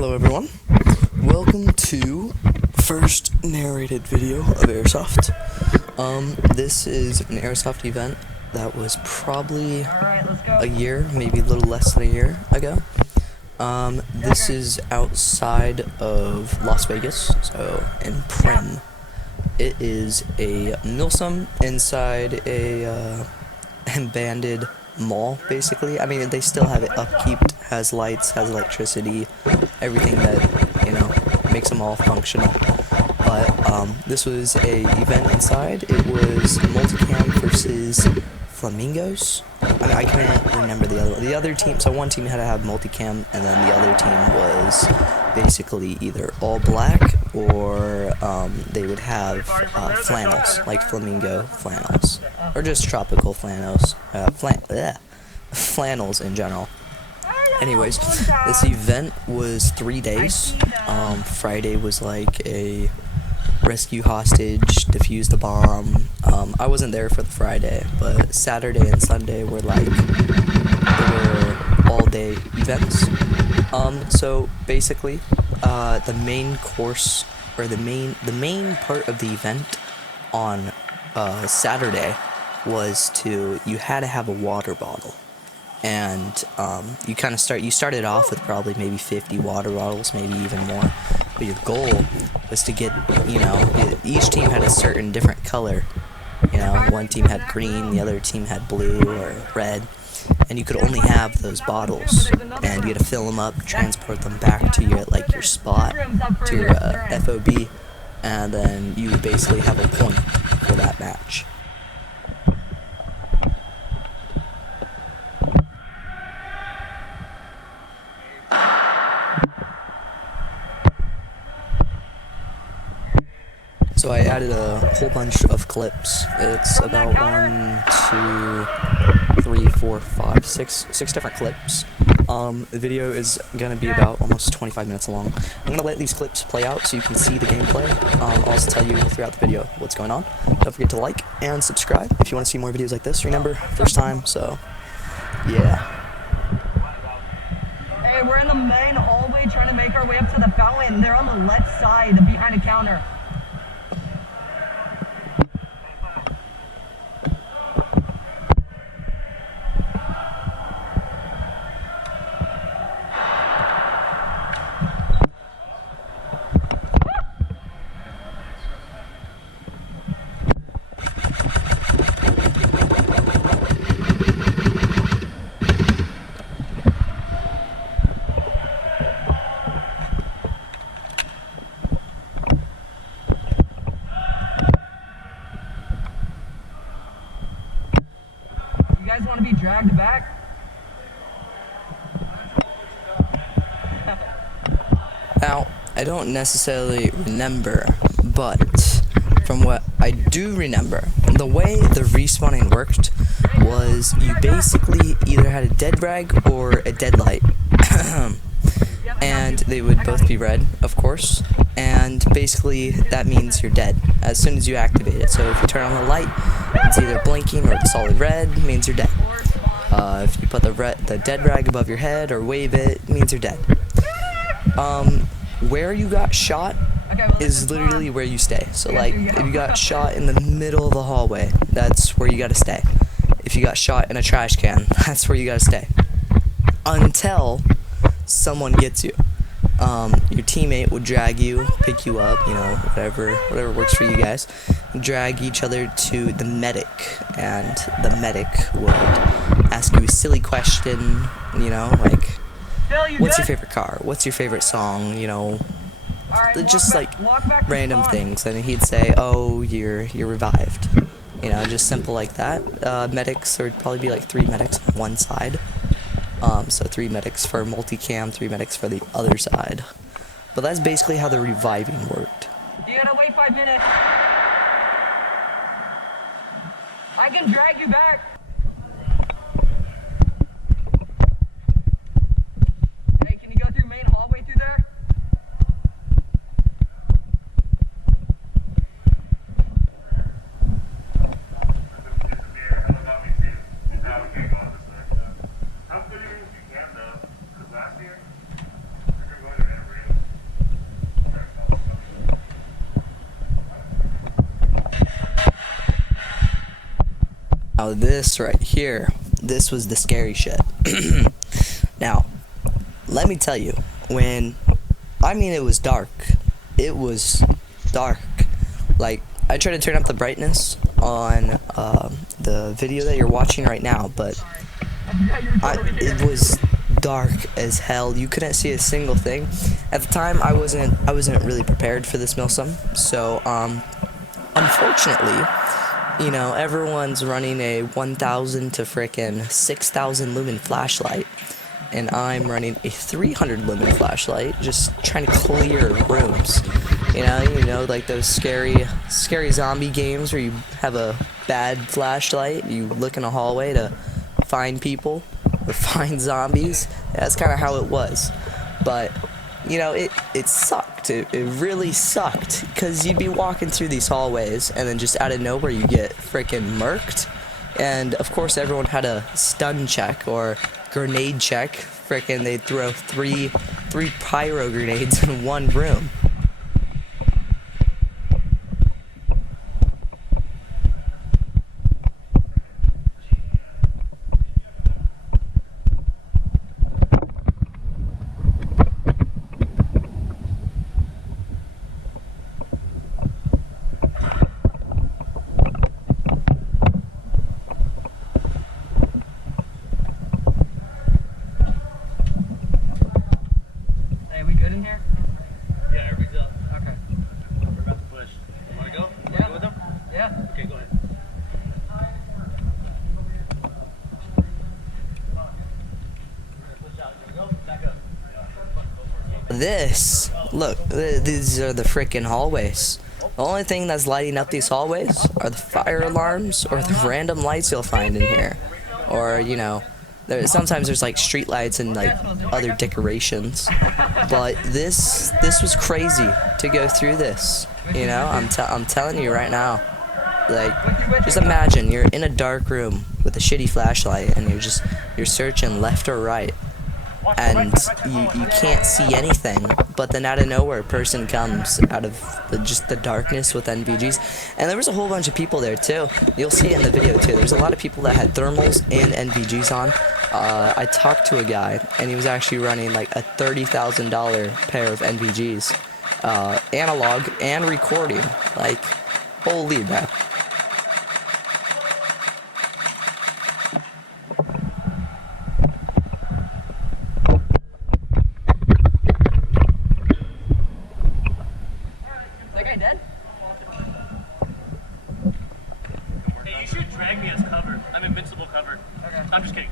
Hello everyone, welcome to first narrated video of AirSoft. This is an AirSoft event that was probably a year, maybe a little less than a year ago. This is outside of Las Vegas, so in Primm. It is a Milsim inside a abandoned mall, basically. I mean, they still have it upkeep, has lights, has electricity, everything that, you know, makes them all functional. But this was a event inside. It was multicam versus Flamingos. I can't remember the other one. The other team, so one team had to have multicam, and then the other team was basically either all black or they would have flannels, like Flamingo flannels, or just tropical flannels, flannels in general. Anyways, this event was 3 days. Friday was like a rescue hostage, defuse the bomb. I wasn't there for the Friday, but Saturday and Sunday were like, they were all-day events. So basically, the main course, or the main part of the event on Saturday was you had to have a water bottle. And you started off with probably maybe 50 water bottles, maybe even more. But your goal was to get, each team had a certain different color. One team had green, the other team had blue or red. And you could only have those bottles. And you had to fill them up, transport them back to your spot, to your FOB. And then you would basically have a point for that match. So I added a whole bunch of clips. It's about 1, 2, 3, 4, 5, 6 different clips. The video is going to be about almost 25 minutes long. I'm going to let these clips play out so you can see the gameplay. I'll also tell you throughout the video what's going on. Don't forget to like and subscribe if you want to see more videos like this. Remember, first time, so yeah. Hey, we're in the main hallway trying to make our way up to the fountain. They're on the left side, behind a counter. You guys want to be dragged back? Now, I don't necessarily remember, but from what I do remember, the way the respawning worked was you basically either had a dead rag or a dead light. And they would both be red, of course, and basically that means you're dead as soon as you activate it. So if you turn on the light, it's either blinking or the solid red, means you're dead. If you put the dead rag above your head or wave it, means you're dead. Where you got shot is literally where you stay. So like, if you got shot in the middle of the hallway, that's where you gotta stay. If you got shot in a trash can, that's where you gotta stay. Until someone gets you. Your teammate would drag you, pick you up, whatever works for you guys. Drag each other to the medic, and the medic would ask you a silly question, like, what's your favorite car? What's your favorite song? Just like random things. And he'd say, oh, you're revived. Just simple like that. Medics, there would probably be like 3 medics on one side. So 3 medics for multicam, 3 medics for the other side. But that's basically how the reviving worked. You gotta wait 5 minutes. I can drag you back. Hey, can you go through main hallway through there? How good are you if you can though? Because last year, we were going to every Now this right here, this was the scary shit. Now, let me tell you, it was dark. It was dark. Like, I tried to turn up the brightness on the video that you're watching right now, but it was dark as hell. You couldn't see a single thing. At the time, I wasn't really prepared for this Milsim, so unfortunately, you know, everyone's running a 1,000 to frickin' 6,000 lumen flashlight, and I'm running a 300 lumen flashlight, just trying to clear rooms. You know, like those scary zombie games where you have a bad flashlight, you look in a hallway to find people or find zombies. That's kind of how it was. But you know, it sucked. It really sucked, because you'd be walking through these hallways, and then just out of nowhere you get freaking murked. And of course everyone had a stun check or grenade check. Frickin' they'd throw three pyro grenades in one room. These are the frickin' hallways. The only thing that's lighting up these hallways are the fire alarms or the random lights you'll find in here. Or, you know, sometimes there's like street lights and like other decorations. But this was crazy to go through this. You know, I'm telling you right now. Like, just imagine you're in a dark room with a shitty flashlight, and you're searching left or right, and you can't see anything. But then out of nowhere, a person comes out of just the darkness with NVGs. And there was a whole bunch of people there too. You'll see it in the video too. There's a lot of people that had thermals and NVGs on. I talked to a guy, and he was actually running like a $30,000 pair of NVGs, analog and recording. Like, holy bro. I'm just kidding.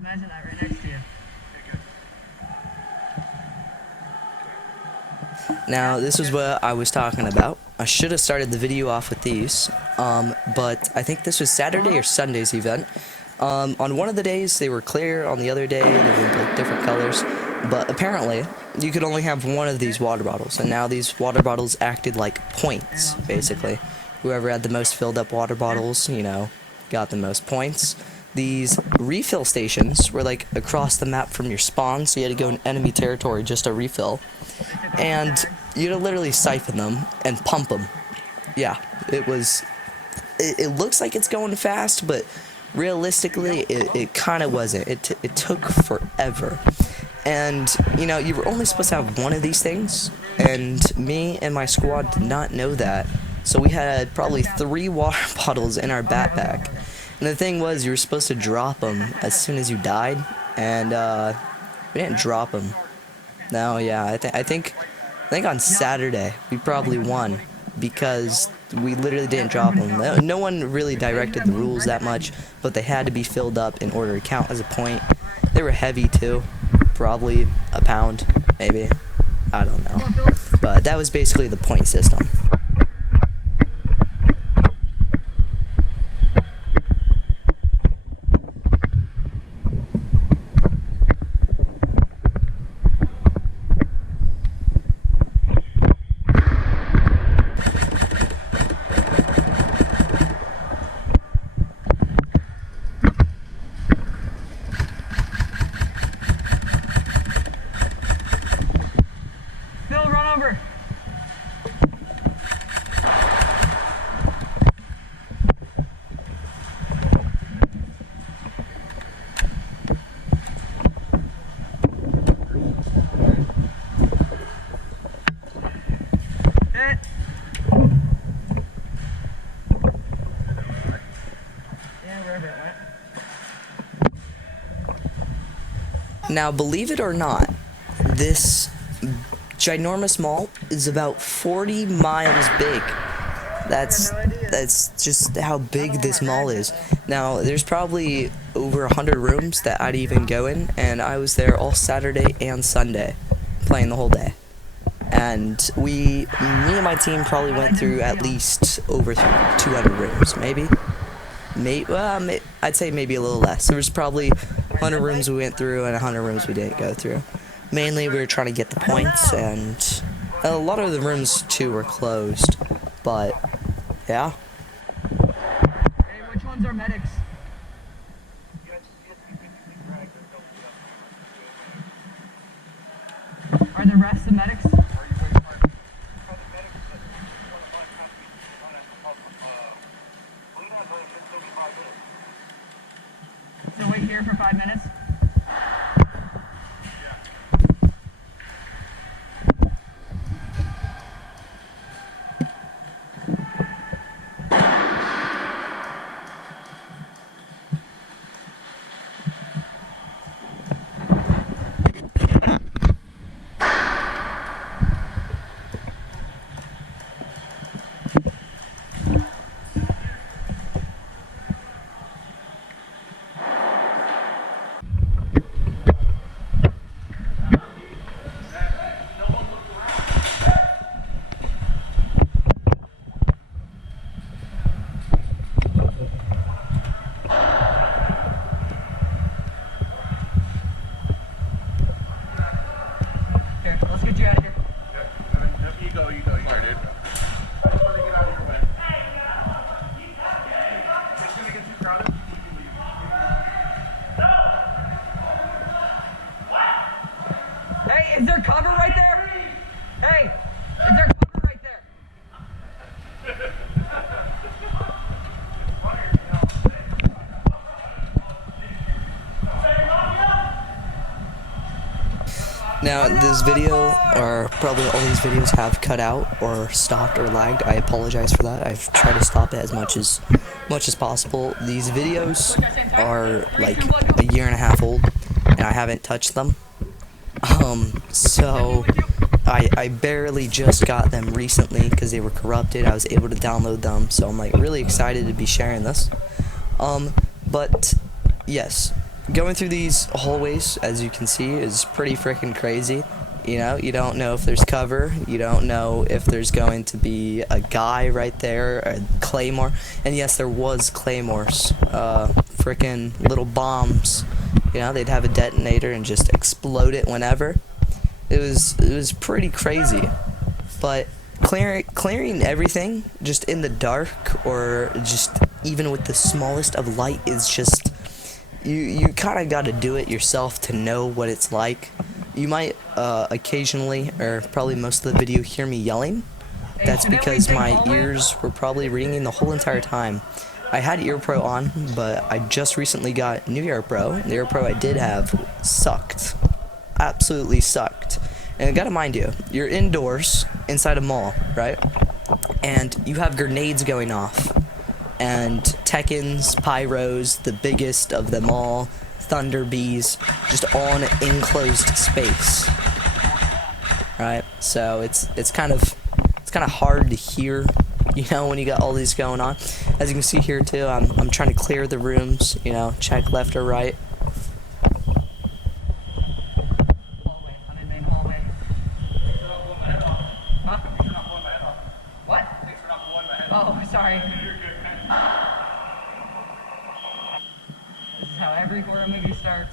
Imagine that right next to you. Now, this is what I was talking about. I should have started the video off with these, but I think this was Saturday or Sunday's event. On one of the days, they were clear. On the other day, they were like different colors. But apparently, you could only have one of these water bottles, and now these water bottles acted like points, basically. Whoever had the most filled up water bottles, you know, got the most points. These refill stations were like across the map from your spawn, so you had to go in enemy territory just to refill. And you had to literally siphon them and pump them. Yeah, it looks like it's going fast, but realistically, it kind of wasn't. It took forever. And, you know, you were only supposed to have one of these things, and me and my squad did not know that. So we had probably 3 water bottles in our backpack. And the thing was, you were supposed to drop them as soon as you died, and we didn't drop them. No, yeah, I think on Saturday we probably won, because we literally didn't drop them. No one really directed the rules that much, but they had to be filled up in order to count as a point. They were heavy too, probably a pound, maybe. I don't know. But that was basically the point system. Now, believe it or not, this ginormous mall is about 40 miles big. That's just how big this mall is. Now, there's probably over 100 rooms that I'd even go in, and I was there all Saturday and Sunday, playing the whole day. And me and my team probably went through at least over 200 rooms, maybe. I'd say maybe a little less. There was probably 100 rooms we went through and 100 rooms we didn't go through. Mainly, we were trying to get the points, and a lot of the rooms too were closed. But yeah. Hey, which ones are medics? Are the rest the medics? So wait here for 5 minutes? Let's get you out of here. You go, dude. Get out of your way. It's gonna get too crowded. Hey, is there cover right there? Hey, is there cover right there? Now, this video, or probably all these videos, have cut out or stopped or lagged. I apologize for that. I've tried to stop it as much as possible. These videos are like a year and a half old, and I haven't touched them. So I barely just got them recently because they were corrupted. I was able to download them, so I'm like really excited to be sharing this. But yes. Going through these hallways, as you can see, is pretty freaking crazy. You know, you don't know if there's cover, you don't know if there's going to be a guy right there, a claymore, and yes, there was claymores, freaking little bombs. You know, they'd have a detonator and just explode it whenever. It was pretty crazy, but clearing everything just in the dark, or just even with the smallest of light, is just. You kind of got to do it yourself to know what it's like. You might occasionally, or probably most of the video, hear me yelling. That's because my ears were probably ringing the whole entire time. I had EarPro on, but I just recently got new EarPro. The EarPro I did have sucked. Absolutely sucked. And I gotta mind you, you're indoors, inside a mall, right? And you have grenades going off. And Tekkens, Pyros, the biggest of them all, Thunder Bees, just all in an enclosed space, right? So it's kind of hard to hear, you know, when you got all these going on. As you can see here too, I'm trying to clear the rooms, you know, check left or right. Hallway. I'm in main hallway. Huh? What? Oh, sorry. This is how every horror movie starts.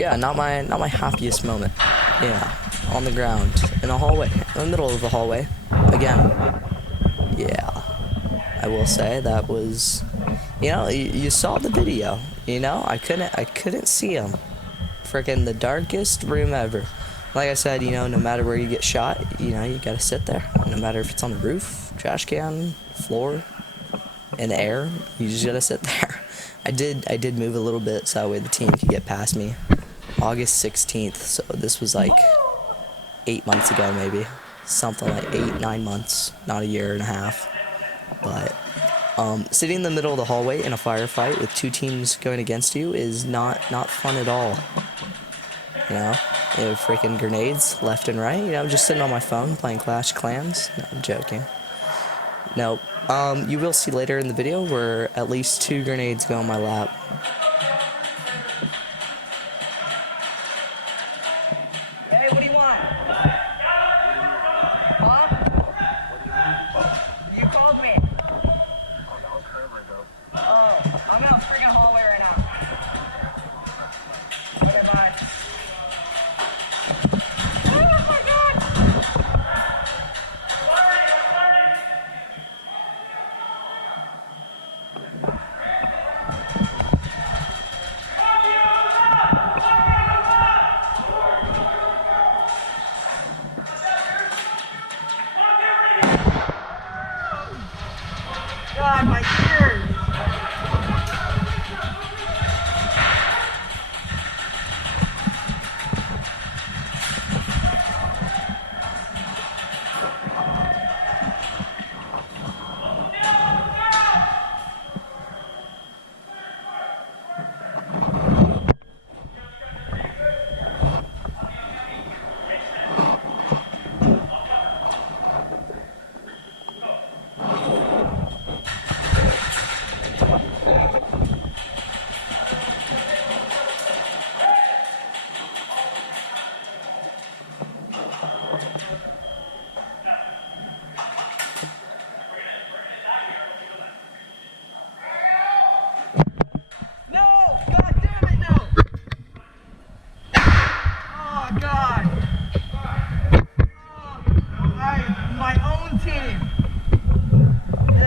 Yeah, not my happiest moment. Yeah, on the ground, in a hallway, in the middle of the hallway, again. Yeah, I will say that was, you saw the video, I couldn't see him. Freaking the darkest room ever. Like I said, no matter where you get shot, you gotta sit there. No matter if it's on the roof, trash can, floor, in the air, you just gotta sit there. I did move a little bit so that way the team could get past me. August 16th, so this was like 8 months ago maybe. Something like 8-9 months, not a year and a half. But sitting in the middle of the hallway in a firefight with 2 teams going against you is not fun at all. Freaking grenades left and right. Just sitting on my phone playing Clash Clans. No, I'm joking. No. You will see later in the video where at least 2 grenades go on my lap. Hey, what do you want? Huh? You called me. Oh, I'm in a freaking hallway right now. Okay, bye. Oh my god! God, my ears!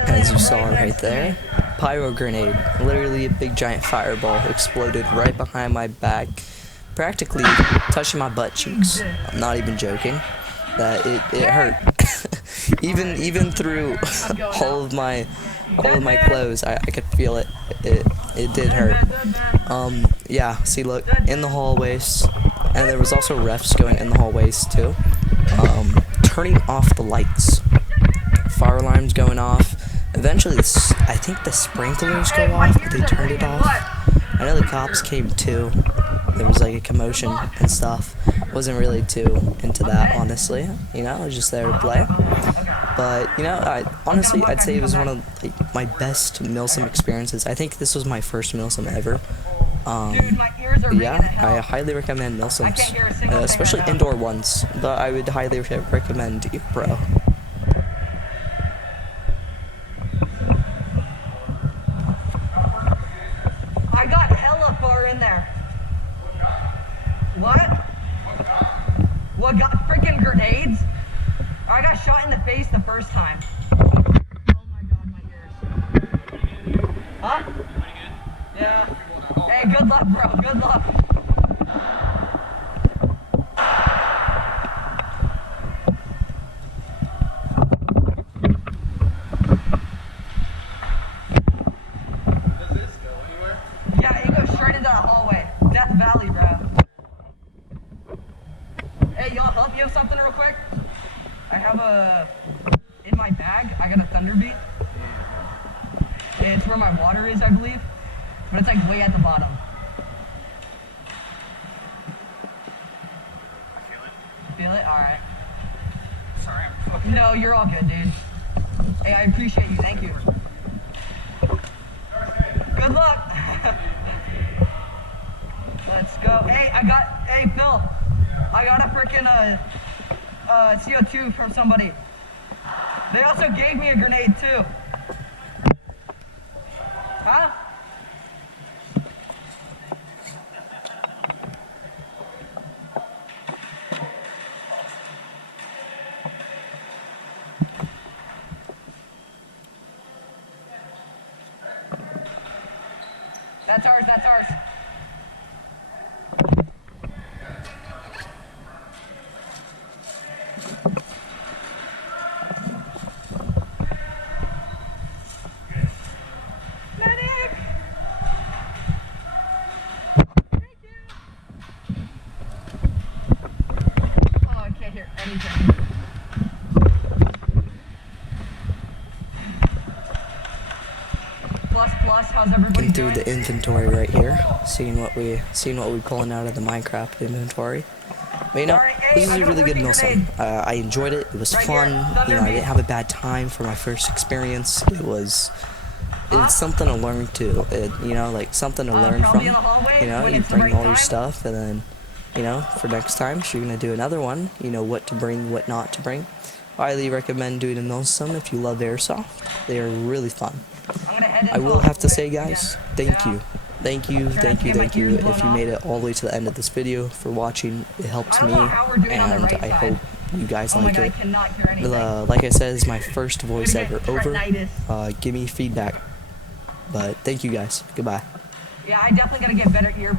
As you saw right there, pyro grenade, literally a big giant fireball exploded right behind my back, practically touching my butt cheeks. I'm not even joking. That it hurt. even through all of my clothes, I could feel it. It did hurt. Yeah, see, look, in the hallways, and there was also refs going in the hallways too, turning off the lights, fire alarms going off. Eventually, I think the sprinklers go off, but they turned it off. I know the cops came too. There was like a commotion and stuff. Wasn't really too into that, honestly. I was just there to play. But I'd say it was one of like my best Milsim experiences. I think this was my first Milsim ever. Yeah, I highly recommend Milsims, especially indoor ones. But I would highly recommend you, bro. I got hella far in there. What? What got freaking grenades? I got shot in the face the first time. Oh my god, my ears. Huh? Yeah. Hey, good luck, bro. Good luck. Does this go anywhere? Yeah, it goes straight into that hallway. Death Valley, bro. Hey, y'all help you with something real quick? I have in my bag, I got a Thunder Beat. It's where my water is, I believe. But it's like way at the bottom. I feel it. Feel it? Alright. Sorry, I'm fucking. No, you're all good, dude. Hey, I appreciate you. Thank you. Good luck. Let's go. Hey, Phil. I got a freaking CO2 from somebody. They also gave me a grenade too. Huh? That's ours, that's ours. Medic! Thank you. Oh, I can't hear anything. Plus, how's everybody Looking through doing? the inventory right here, seeing what we pulling out of the Minecraft inventory. But you know, this is a really good Milsim. I enjoyed it. It was fun. You know, I didn't have a bad time for my first experience. It's something to learn too. You know, like something to learn from. You know, you bring all your stuff, and then, you know, for next time, if you're gonna do another one, you know what to bring, what not to bring. I highly recommend doing a Milsim if you love AirSoft. They are really fun. I will have to say, guys, thank you. Thank you. If you made it all the way to the end of this video for watching, it helps me, and I hope you guys like it. Like I said, it's my first voice ever over. Give me feedback. But thank you guys. Goodbye. Yeah, I definitely gotta get better ear.